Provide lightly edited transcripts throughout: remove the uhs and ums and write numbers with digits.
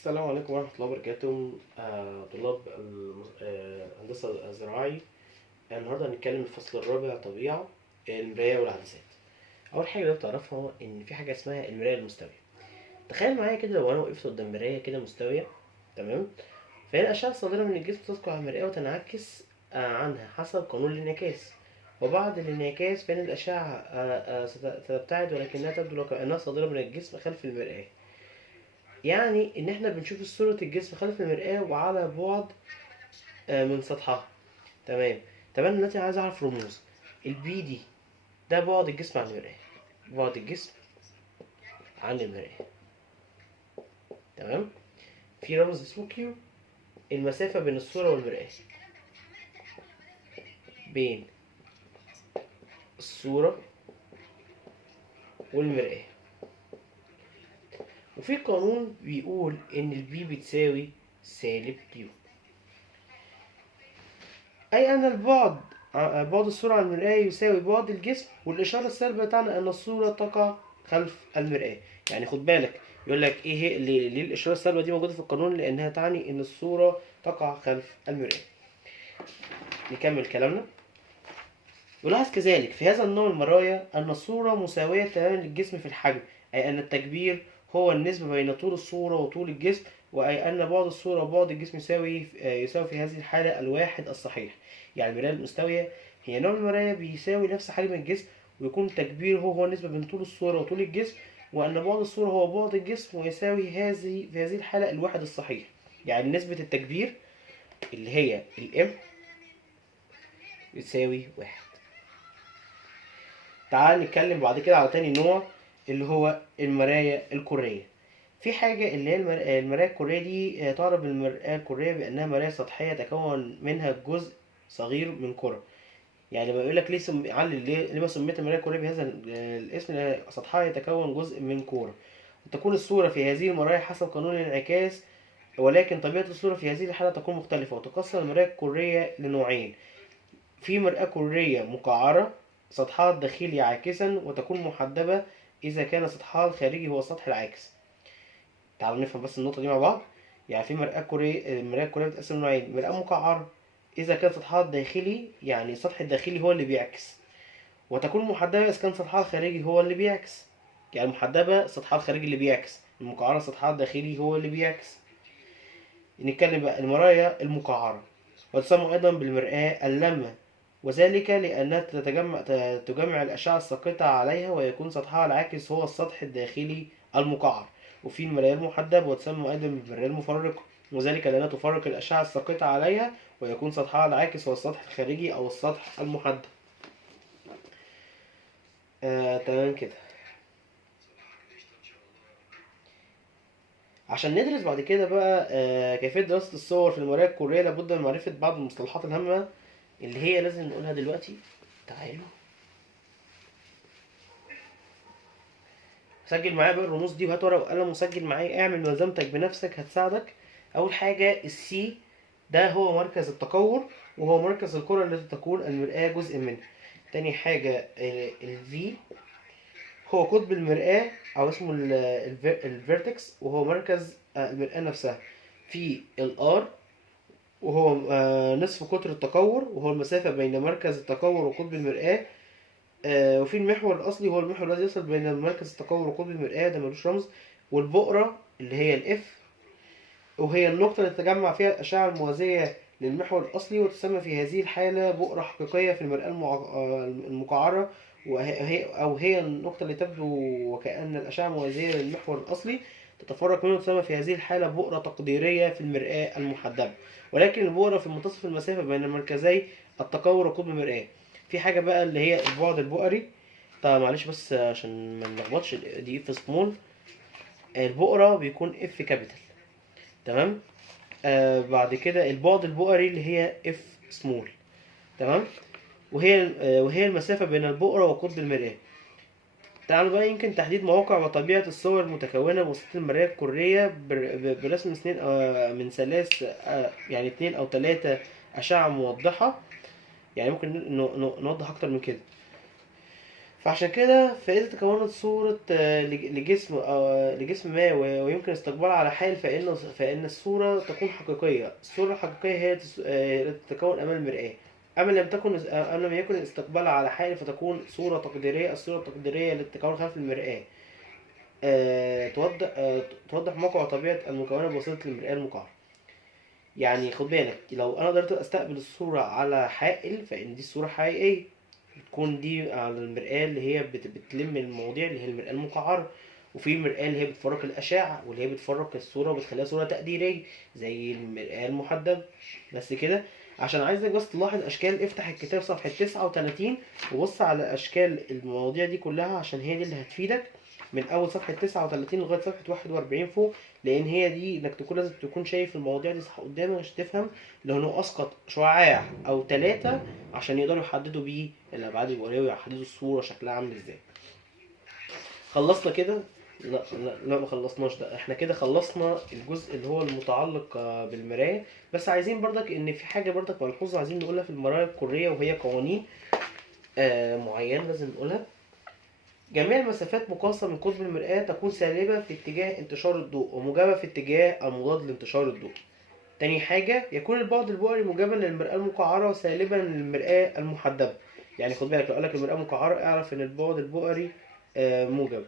السلام عليكم ورحمة الله وبركاته. طلاب الهندسة الزراعي. النهاردة هنتكلم في الفصل الرابع طبيعة المراية والعدسات. أول حاجة لازم تعرفها إن في حاجة اسمها المراية المستوية. تخيل معايا كده لو أنا وقفت قدام مراية كده مستوية، تمام؟ فهي الأشعة الصادرة من الجسم تسقط على المرآة وتنعكس عنها حسب قانون الانعكاس، وبعد الانعكاس فإن الأشعة ستبتعد ولكنها تبدو كأنها صادرة من الجسم خلف المرآة. يعني ان احنا بنشوف صورة الجسم خلف المرآة وعلى بعد من سطحها. تمام. طب انا دلوقتي عايز اعرف رموز البي دي. ده بعد الجسم عن المرآة، بعد الجسم عن المرآة. تمام. في رمز اسمه كيو، المسافة بين الصورة والمرآة، بين الصورة والمرآة. وفي قانون بيقول ان البي بتساوي سالب كيو، أي أن البعد بعد الصورة عن المرآة يساوي بعد الجسم، والإشارة السالبة تعني أن الصورة تقع خلف المرآة. يعني خد بالك، يقول لك إيه هي ليه الإشارة السالبة دي موجودة في القانون؟ لأنها تعني أن الصورة تقع خلف المرآة. نكمل كلامنا. يلاحظ كذلك في هذا النوع من المرايا أن الصورة مساوية تماما للجسم في الحجم، أي أن التكبير هو النسبة بين طول الصورة وطول الجسم، وأي أن بعد الصورة وبعد الجسم يساوي في هذه الحالة الواحد الصحيح. يعني المراية المستوية هي نوع من المرايا بيساوي نفس حجم الجسم، ويكون التكبير هو النسبة بين طول الصورة وطول الجسم، وأن بعد الصورة هو بعد الجسم، ويساوي في هذه الحالة الواحد الصحيح. يعني نسبة التكبير اللي هي الام يساوي واحد. تعال نتكلم بعد كده على تاني نوع اللي هو المرايا الكرية. في حاجة اللي هي المرايا الكرية دي تعرف المرايا الكرية بأنها مرايا سطحية يتكون منها جزء صغير من كرة. يعني بيقول لك ليه ما سميت المرايا الكرية بهذا الاسم؟ لأن سطحها يتكون جزء من كرة، وتكون الصورة في هذه المرايا حسب قانون الانعكاس، ولكن طبيعة الصورة في هذه الحالة تكون مختلفة. وتقسم المرايا الكرية لنوعين: في مرآة كرية مقعرة سطحها الداخلي عاكسا وتكون محدبة إذا كان سطحها الخارجي هو السطح العاكس. تعالوا نفهم بس النقطة دي مع بعض. يعني في المرآة الكرية بتتقسم لنوعين: مرآة مقعرة إذا كان سطحها الداخلي، يعني السطح الداخلي هو اللي بيعكس، وتكون محدبة إذا كان سطحها الخارجي هو اللي بيعكس. يعني محدبة سطحها الخارجي اللي بيعكس، المقعرة سطحها الداخلي هو اللي بيعكس. نتكلم بقى المرايا المقعرة، وتسمى أيضا بالمرآة اللامة، وذلك لأنها تجمع الأشعة الساقطة عليها، ويكون سطحها العاكس هو السطح الداخلي المقعر. وفي المراية المحدبة، وتسمى أيضا بالمراية المفرقة، وذلك لأنها تفرق الأشعة الساقطة عليها، ويكون سطحها العاكس هو السطح الخارجي أو السطح المحدب. تمام كده. عشان ندرس بعد كده بقى كيفية دراسة الصور في المرايا الكرية، لابد من معرفة بعض المصطلحات الهامة اللي هي لازم نقولها دلوقتي. تعالوا سجل معايا بقى الرموز دي، وهات ورقة وقلم وسجل معايا. اعمل ملزمتك بنفسك هتساعدك. أول حاجة السي، ده هو مركز التكور، وهو مركز الكرة التي تكون المرآة جزء منها. تاني حاجة الفي، هو قطب المرآة أو اسمه الفيرتكس، وهو مركز المرآة نفسها. في الار، وهو نصف قطر التكور، وهو المسافة بين مركز التكور وقطب المرآة. وفي المحور الأصلي، هو المحور الذي يصل بين مركز التكور وقطب المرآة، ده ملوش رمز. والبؤرة اللي هي الاف، وهي النقطة اللي تجمع فيها الأشعة الموازية للمحور الأصلي، وتسمى في هذه الحالة بؤرة حقيقية في المرآة المقعرة، هي النقطة اللي تبدو وكأن الأشعة الموازية للمحور الأصلي تتفرق منه، تسمى في هذه الحالة بؤرة تقديرية في المرآة المحدبة. ولكن البؤرة في منتصف المسافة بين مركزي التكور وقطب المرآة. في حاجة بقى اللي هي البعد البؤري. طب معلش بس عشان ما نلخبطش، دي اف سمول، البؤرة بيكون اف كابيتال. تمام. بعد كده البعد البؤري اللي هي اف سمول. تمام. وهي المسافة بين البؤرة وقطب المرآة. تعالوا بقى يمكن تحديد مواقع وطبيعة الصور المتكونة بواسطة المرايا الكرية برسم اثنين من ثلاث يعني 2 أو 3 أشعة موضحة. يعني ممكن نوضح أكتر من كده. فعشان كده فإذا تكونت صورة لجسم أو لجسم ما ويمكن استقبالها على حال فإن الصورة تكون حقيقية. الصورة الحقيقية هي تتكون أمام المرآة. أما لم يكن استقبالها على حال فتكون صورة تقديرية. الصورة التقديرية التي تتكون خلف المرآة توضح موقع وطبيعة المكونات بواسطة المرآة المقعرة. يعني خد بالك، لو أنا قدرت أستقبل الصورة على حائل فإن دي الصورة حقيقية، بتكون دي على المرآة اللي هي بتلم المواضيع اللي هي المرآة المقعرة. وفي المرآة اللي هي بتفرق الأشعة واللي هي بتفرق الصورة وبتخليها صورة تقديرية زي المرآة المحدبة. بس كده. عشان عايزك بس تلاحظ أشكال، افتح الكتاب صفحة 39 وبص على أشكال المواضيع دي كلها عشان هي دي اللي هتفيدك من أول صفحة 39 لغاية صفحة 41 فوق، لأن هي دي إنك لازم تكون شايف المواضيع دي صح قدامك عشان تفهم لو أسقط شعاع أو ثلاثة عشان يقدروا يحددوا بيه الابعاد البؤريه ويحددوا الصوره شكلها عامل ازاي. خلصنا كده؟ لا لا لا، ما خلصناش. ده احنا كده خلصنا الجزء اللي هو المتعلق بالمرايه. بس عايزين برضك ان في حاجه برضك ملحوظه عايزين نقولها في المرايه الكريه، وهي قوانين معينه لازم نقولها. جميع المسافات مقاسة من قطب المرآة تكون سالبة في اتجاه انتشار الضوء وموجبة في اتجاه المضاد لانتشار الضوء. تاني حاجة، يكون البعد البؤري موجبا للمرآة المقعرة سالبا للمرآة المحدبة. يعني خد بالك، لو قالك المرآة مقعرة اعرف ان البعد البؤري موجب،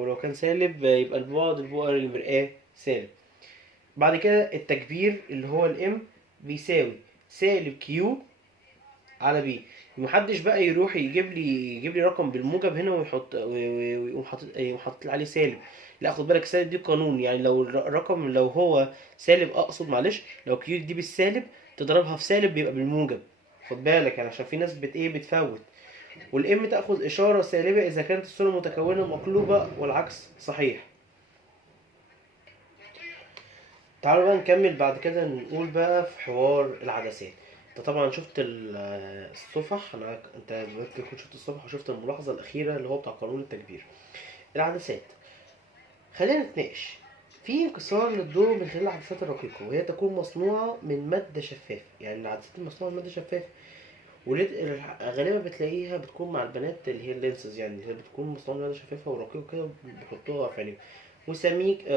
ولو كان سالب يبقى البعد البؤري للمرآة سالب. بعد كده التكبير اللي هو الام بيساوي سالب كيو على بي. محدش بقى يروح يجيب لي رقم بالموجب هنا ويقوم حاطط لي عليه سالب. لا، خد بالك السالب دي قانون. يعني لو الرقم لو هو سالب، اقصد معلش، لو كيو دي بالسالب تضربها في سالب بيبقى بالموجب. خد بالك يعني عشان في ناس بتفوت. والام تاخذ اشاره سالبه اذا كانت الصوره متكونه مقلوبه والعكس صحيح. تعالوا بقى نكمل بعد كده، نقول بقى في حوار العدسات. انت طبعا شفت الصفح. انت دلوقتي كنت شفت الصفح وشفت الملاحظه الاخيره اللي هو بتاع قانون التكبير. العدسات، خلينا نتناقش في انكسار للضوء من خلال العدسات الرقيقه، وهي تكون مصنوعه من ماده شفافه. يعني العدسات المصنوعه من ماده شفافه غالبا بتلاقيها بتكون مع البنات اللي هي اللينسز، يعني اللي بتكون مصنوعه من ماده شفافه ورقيقه كده بيحطوها في عينيهم،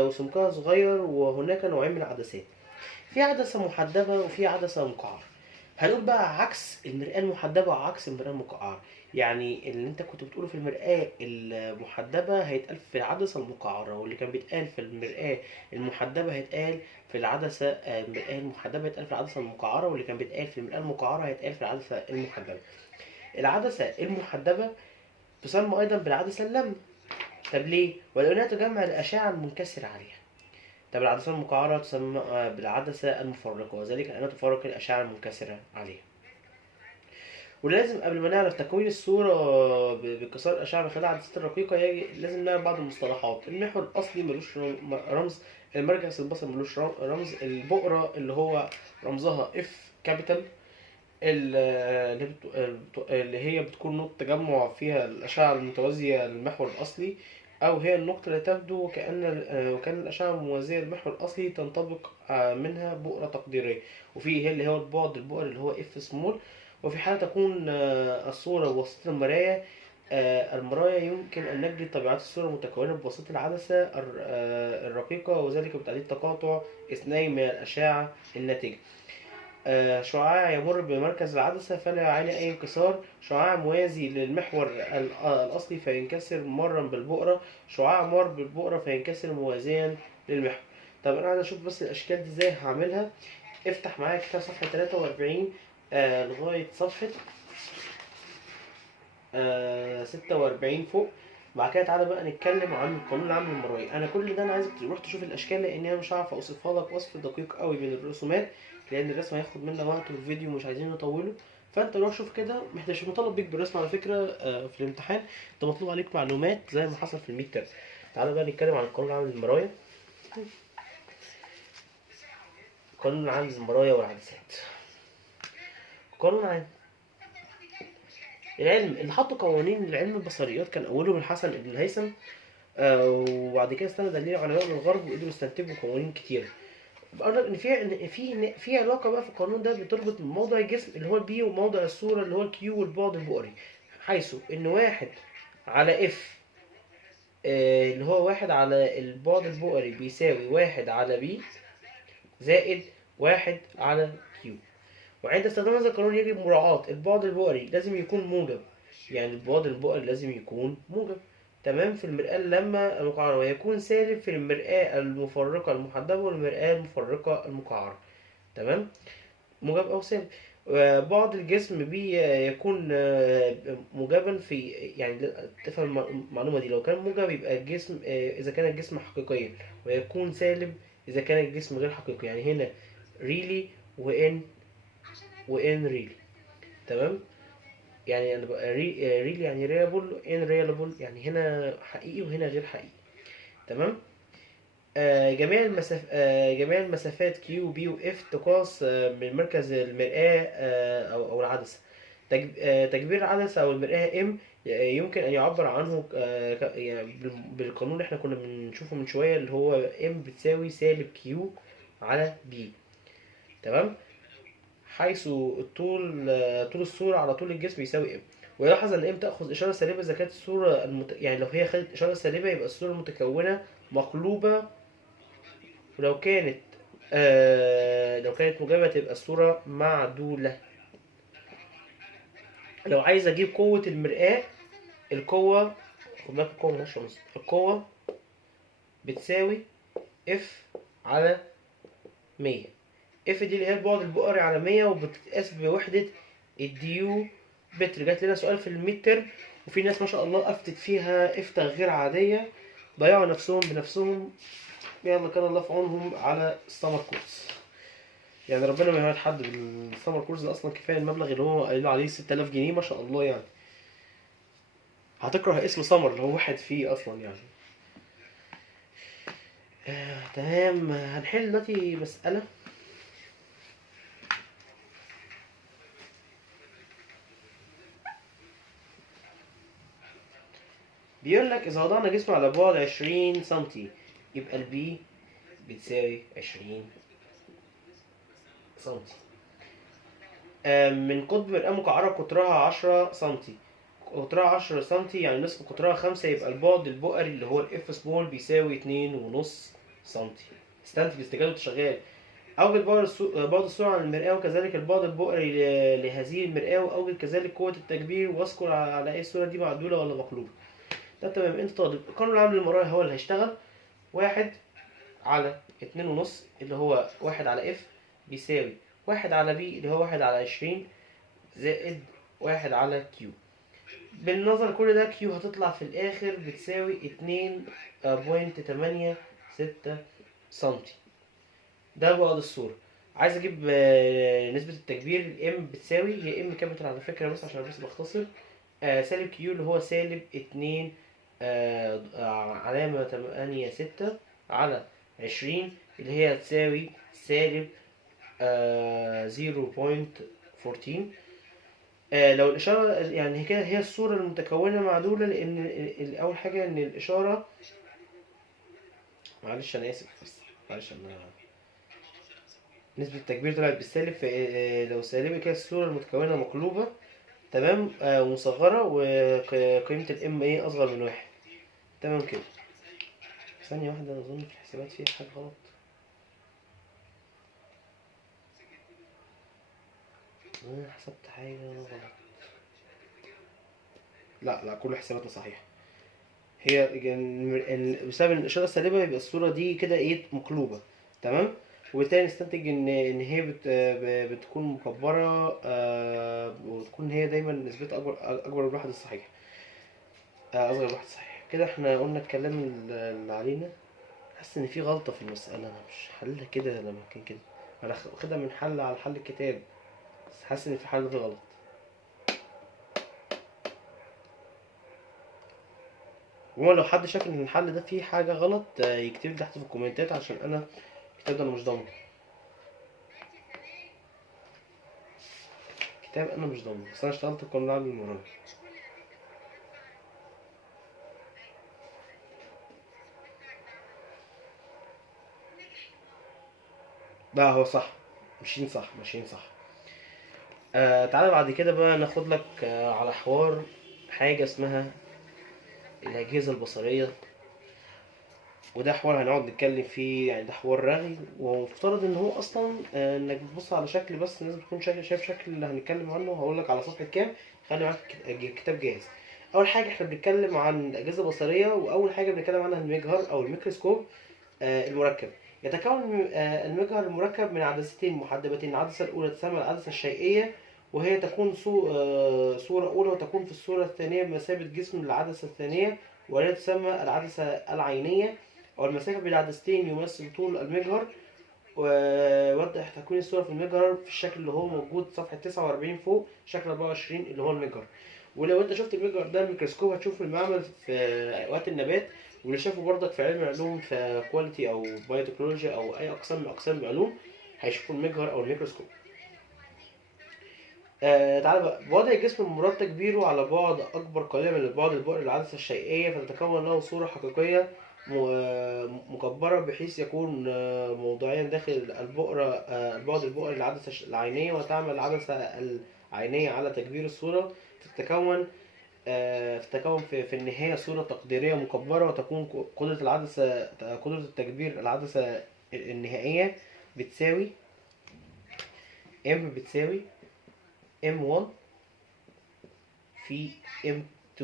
وسمكها صغير. وهناك نوعين من العدسات، في عدسة محدبة وفي عدسة مقعرة. هنقول بقى عكس المرآة المحدبة وعكس المرآة المقعرة. يعني اللي انت كنت بتقوله في المرآة المحدبة هيتقال في العدسة المقعرة، واللي كان بيتقال في المرآة المحدبة هيتقال في العدسة المرآة المحدبة هيتقال في العدسة المقعرة، واللي كان بيتقال في المرآة المقعرة هيتقال في العدسة المحدبة. العدسة المحدبة تسمى أيضا بالعدسة اللم. طب ليه؟ ولأنها تجمع الأشعة المنكسرة عليها. طب العدسة المقعرة تسمى بالعدسة المفرقة، وذلك لأنها تفرق الأشعة المنكسرة عليها. ولازم قبل ما نعرف تكوين الصورة بانكسار الأشعة من خلال العدسات الرقيقة لازم نعرف بعض المصطلحات. المحور الأصلي ملوش رمز، المركز البصري ملوش رمز، البؤرة اللي هو رمزها اف كابيتال، اللي هي بتكون نقطة تجمع فيها الأشعة المتوازية للمحور الأصلي، أو هي النقطة التي تبدو وكأن الأشعة الموازية للمحور الأصلي تنطبق منها بؤرة تقديرية. وفي هي اللي هو البعد البؤري اللي هو اف سمول. وفي حالة تكون الصورة بواسطة المراية، المرايا يمكن أن نجد طبيعات الصورة متكونة بواسطة العدسة الرقيقة، وذلك بتعديل تقاطع اثنين من الأشعة الناتجة. شعاع يمر بمركز العدسة فلا يعاني أي انكسار. شعاع موازي للمحور الأصلي فينكسر مرا بالبؤرة. شعاع مر بالبؤرة فينكسر موازيا للمحور. طب أنا عايز أشوف بس الأشكال دي إزاي هعملها. افتح معايا كتاب صفحة 43 لغاية صفحة 46 فوق. بعد كده تعالى بقى نتكلم عن القانون العام للمرايا. انا كل ده انا عايزك تروح تشوف الاشكال، لان انا مش هعرف اوصفها لك وصف دقيق قوي من الرسومات، لان الرسم هياخد منا وقت والفيديو مش عايزين نطوله. فانت روح شوف كده. مش مطالب بيك بالرسم على فكره في الامتحان، انت مطلوب عليك معلومات زي ما حصل في الميد تيرم. تعالى بقى نتكلم عن القانون العام للمرايا. القانون العام للمرايا والعدسات. قانون عام العلم اللي حطوا قوانين لعلم البصريات كان اولهم الحسن ابن الهيثم، وبعد كده استند عليه علماء من الغرب وقدروا يستنتجوا قوانين كتيره. بقول ان في علاقه بقى في القانون ده بتربط موضع الجسم اللي هو البي وموضع الصوره اللي هو الكيو والبعد البؤري. حيث ان واحد على اف اللي هو واحد على البعد البؤري بيساوي واحد على بي زائد واحد على كيو. وعند استخدام هذا القانون يجب مراعاة البعد البؤري لازم يكون موجب، يعني البعد البؤري لازم يكون موجب تمام في المرآة اللامة المقعرة، ويكون سالب في المرآة المفرقة المحدبة والمرآة المفرقة المقعرة. تمام، موجب أو سالب. بعد الجسم بيكون موجبا في، يعني تفهم المعلومة دي، لو كان موجب يبقى الجسم إذا كان الجسم حقيقيا، ويكون سالب إذا كان الجسم غير حقيقي، يعني هنا ريلي وإن ريلي. تمام، يعني أنا بقى ريل يعني ريلابل، إن ريلابل يعني هنا حقيقي وهنا غير حقيقي. تمام. جميع المسافات كيو بي واف تقاس من مركز المرآة أو العدسة. تكبير العدسة أو المرآة ام يمكن أن يعبر عنه يعني بالقانون اللي احنا كنا بنشوفه من شوية، اللي هو ام بتساوي سالب كيو على بي. تمام، حيث طول الصورة على طول الجسم يساوي ام. ويلاحظ ان ام تأخذ إشارة سالبة إذا كانت الصورة يعني لو هي خدت إشارة سالبة يبقى الصورة المتكونة مقلوبة، لو كانت موجبة تبقى الصورة معدولة. لو عايز اجيب قوة المرآة، القوة، خد بالك القوة ملهاش رمز، القوة بتساوي اف على 100. اف دي اللي هي البعد البؤري على 100، وبتتقاس بوحدة الديو بتر. جات لنا سؤال في المتر، وفي ناس ما شاء الله افتت فيها افتة غير عادية، ضيعوا نفسهم بنفسهم. يلا كان الله في عونهم على السمر كورس. يعني ربنا ما يهمل حد بالسمر كورس ده، اصلا كفايه المبلغ اللي هو قايل عليه 6000 جنيه، ما شاء الله يعني. هتكره اسم سمر اللي هو واحد فيه اصلا يعني. تمام، هنحل دلوقتي مسألة. بيقول لك إذا وضعنا جسم على بعد 20 سنتي يبقى البي بتساوي 20 سنتي. من قطب مرآة مكعرة قطرها 10 سنتي، قطرها 10 سنتي يعني نصف قطرها 5، يبقى البعد البؤري اللي هو الاف سمول بيساوي 2.5 سنتي. استنتج استجابة شغال. أوجد بعد الصورة عن المرآة وكذلك البعد البؤري لهذه المرآة، وأوجد كذلك قوة التكبير، واذكر على أي الصورة دي معدولة ولا مقلوبة. ده تمام، أنت طالب. القانون العام للمرآة هو اللي هيشتغل. 1 على 2.5 اللي هو 1 على اف بيساوي 1 على بي اللي هو 1 على 20 زائد 1 على كيو. بالنظر كل ده كيو هتطلع في الآخر بتساوي 2.86 سنتي. ده بعد الصورة. عايز اجيب نسبة التكبير، الام بتساوي، هي ام كابيتال على فكرة بس عشان بس بختصر، سالب كيو اللي هو سالب 2 علامة 8.6 على 20 اللي هي هتساوي سالب 0.14. لو الإشارة يعني كده هي الصورة المتكونة معدولة، لأن أول حاجة إن الإشارة، معلش أنا آسف بس معلش أنا نسبة التكبير طلعت بالسالب، لو سالبة كده الصورة المتكونة مقلوبة. تمام، ومصغرة، وقيمة الام ايه أصغر من 1. تمام كده. ثانية واحدة، أنا أظن في الحسابات فيها حاجة غلط. أنا حسبت حاجة غلط. لا كل حساباتنا صحيحة. هي بسبب الإشارة السالبة يبقى الصورة دي كده ايه مقلوبة. تمام، وبالتالي نستنتج ان هي بتكون مكبرة، وتكون هي دايما نسبتها اكبر من الواحد الصحيح، اصغر من الواحد الصحيح. كده احنا قلنا الكلام اللي علينا. حاسس ان في غلطة في المسألة، انا مش حلها كده لما كان كده، انا واخدها من حل على حل الكتاب، بس حاسس ان في حل ده غلط. وما لو حد شاف ان الحل ده فيه حاجة غلط يكتب لي تحت في الكومنتات، عشان انا الكتاب ده انا مش ضامنه. كتاب انا مش ضامنه، بس انا اشتغلت القانون العام المرة. لا هو صح، ماشيين صح. تعالى بعد كده بقى ناخد لك على حوار حاجة اسمها الأجهزة البصرية، وده حوار هنقعد نتكلم فيه، يعني ده حوار رغي، ومفترض ان هو اصلا انك بتبص على شكل بس، الناس بتكون شايف شكل اللي هنتكلم عنه. هقول لك على صفحة كام، خلي معاك كتاب جاهز. اول حاجة احنا بنتكلم عن الأجهزة البصرية، واول حاجة بنتكلم عنها المجهر او الميكروسكوب المركب. يتكون المجهر المركب من عدستين محدبتين. العدسة الأولى تسمى العدسة الشيئية، وهي تكون صورة أولى، وتكون في الصورة الثانية بمثابة جسم العدسة الثانية، وهي تسمى العدسة العينية. والمسافة بين العدستين يمثل طول المجهر. ويوضح تكوين الصورة في المجهر في الشكل اللي هو موجود صفحة 49 فوق، شكل 24 اللي هو المجهر. ولو انت شفت المجهر ده الميكروسكوب هتشوفه في المعمل في وقت النبات، واللي شافه برضك في علم علوم في كواليتي او بايوتكنولوجيا او اي اقسام من اقسام العلوم هيشوفوا المجهر او الميكروسكوب. تعالى بقى، بوضع الجسم بمراد تكبيره على بعد أكبر قليلا من البعد البؤري للعدسة الشيئية، فتتكون له صورة حقيقية مكبرة، بحيث يكون موضعيا داخل البؤرة البعد البؤري للعدسة العينية، وتعمل العدسة العينية على تكبير الصورة. تتكون في النهاية صورة تقديرية مكبرة، وتكون قدرة التكبير العدسة النهائية بتساوي بتساوي M1 في M2،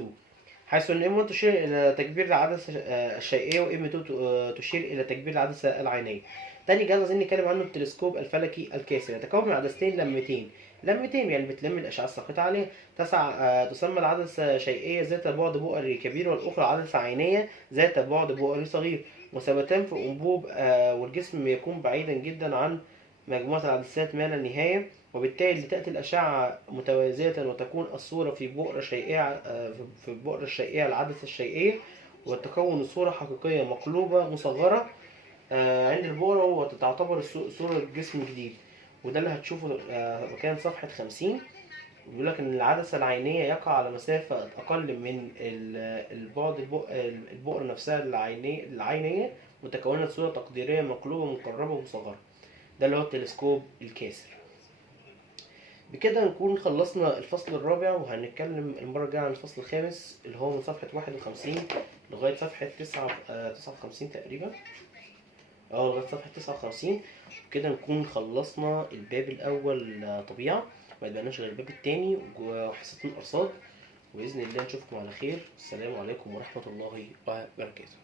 حيث ان M1 تشير الى تكبير العدسة الشيئية، و M2 تشير الى تكبير العدسة العينية. تاني جهاز عايزين نتكلم عنه التلسكوب الفلكي الكاسر، يتكون من عدستين لمتين يعني بتلم الأشعة الساقطة عليه. تسمى العدسة شيئية ذات بعد بؤري كبير، والأخرى عدسة عينية ذات بعد بؤري صغير، مثبتان في أنبوب، والجسم يكون بعيدا جدا عن مجموعة العدسات ما لا نهاية، وبالتالي تأتي الأشعة متوازية، وتكون الصورة في بؤرة شيئية في البؤرة الشيئية العدسة الشيئية، وتكون الصورة حقيقية مقلوبة مصغرة عند البؤرة، وتعتبر صورة جسم جديد. وده اللي هتشوفه مكان صفحة 50. بيقول لك إن العدسة العينية يقع على مسافة أقل من البعد البؤرة نفسها العينية، وتكونت صورة تقديرية مقلوبة مقربة ومصغرة. ده اللي هو التلسكوب الكاسر. بكده نكون خلصنا الفصل الرابع، وهنتكلم المرة الجاية عن الفصل الخامس اللي هو من صفحة 51 لغاية صفحة 59 تقريبا، لغاية صفحة 59. كده نكون خلصنا الباب الأول طبيعة، ما يبقناش غير الباب التاني وحصة الأرصاد. وبإذن الله نشوفكم على خير. السلام عليكم ورحمة الله وبركاته.